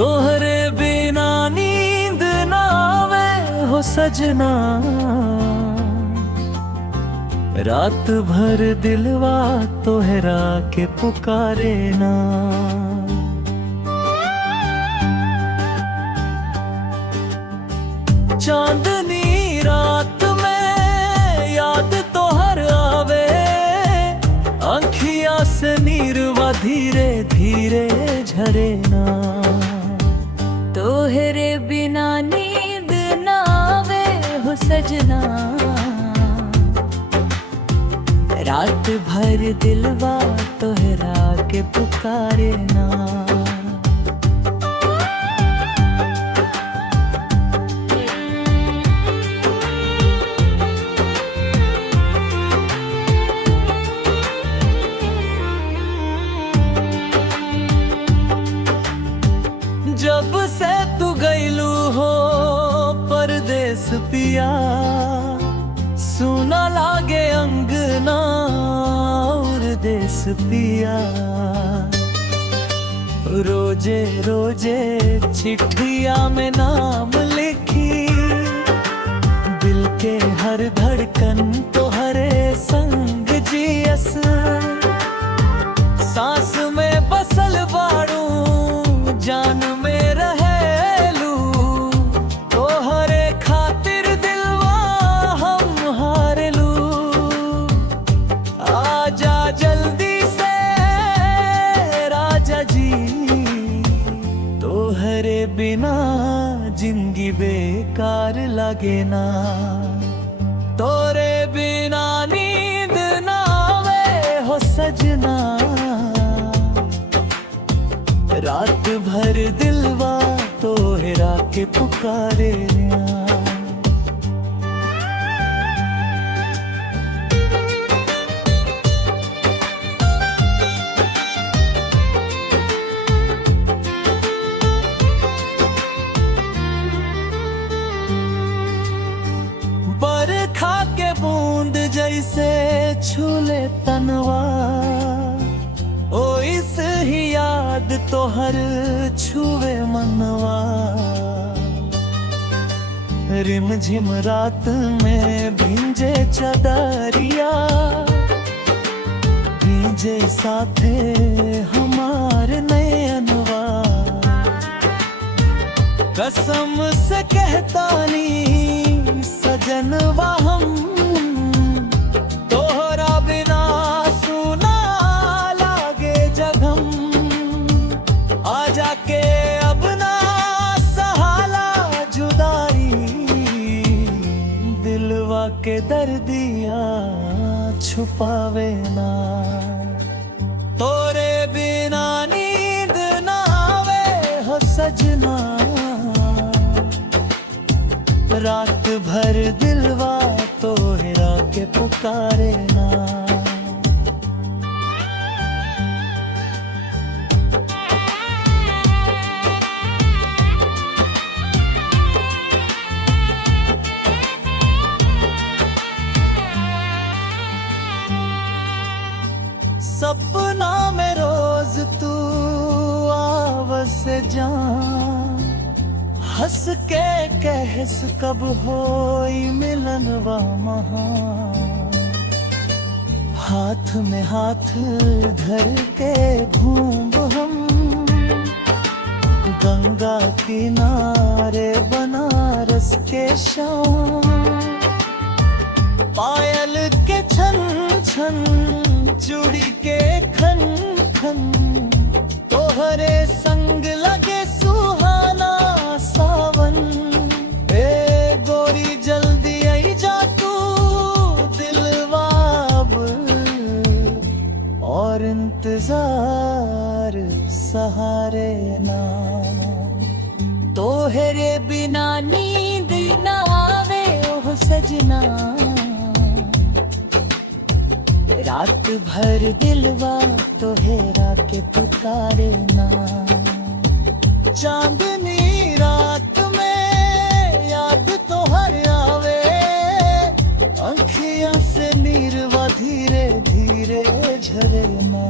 तोहरे बिना नींद ना आवे हो सजना, रात भर दिलवा तोहरा के पुकारे ना। चांदनी रात में याद तोहर आवे, आँखिया से नीरवा धीरे धीरे झरे ना। तोहरे बिना नींद ना आवे हो सजना, रात भर दिलवा तोहरा के पुकारे ना। जब से तू गईलू हो परदेस पिया, सुना लागे अंगना और देश पिया। रोजे रोजे चिट्ठिया में नाम लिखी, दिल के हर धड़कन तोहरे संग जियस। सांस में बसल बाड़ू जान में रहेलू, तोहरे खातिर दिलवा हम हारेलू। आजा जल्दी से राजा जी, तोहरे बिना जिंदगी बेकार लगे ना। तोरे बिना नींद ना आवे हो सजना, रात भर दिलवा तोहरा के पुकारे ना। बरखा के बूंद जैसे छूले तनवा, ओ इस ही याद तोहर छुए मनवा। रिमझिम रात में भींजे चदरिया, भींजे साथे हमार नयनवा। कसम से कहतानी सजनवा हम, तोहरा बिना सुना लागे जगम। आजा के अब ना सहाला जुदाई, दिलवा के दर्दिया छुपावे ना। तोरे बिना नींद ना आवे हो सजना, रात भर दिलवा तोहरा के पुकारे ना। सपना में रोज तू आवस जान, हंस के कहस कब होई मिलनवा महान। हाथ में हाथ धर के घूम हम, गंगा किनारे बनारस के शाम। पायल के छन छन चूड़ी के खन खन, तोहरे संग लगे सुहाना सावन। ए गोरी जल्दी आई जा तू दिलवा अब, और इंतजार सहारे ना। तोहरे बिना नींद ना आवे हो सजना, रात भर दिलवा तोहरा के पुकारे ना। चांदनी रात में याद तोहर आवे, आँखिया से नीरवा धीरे धीरे झरे ना।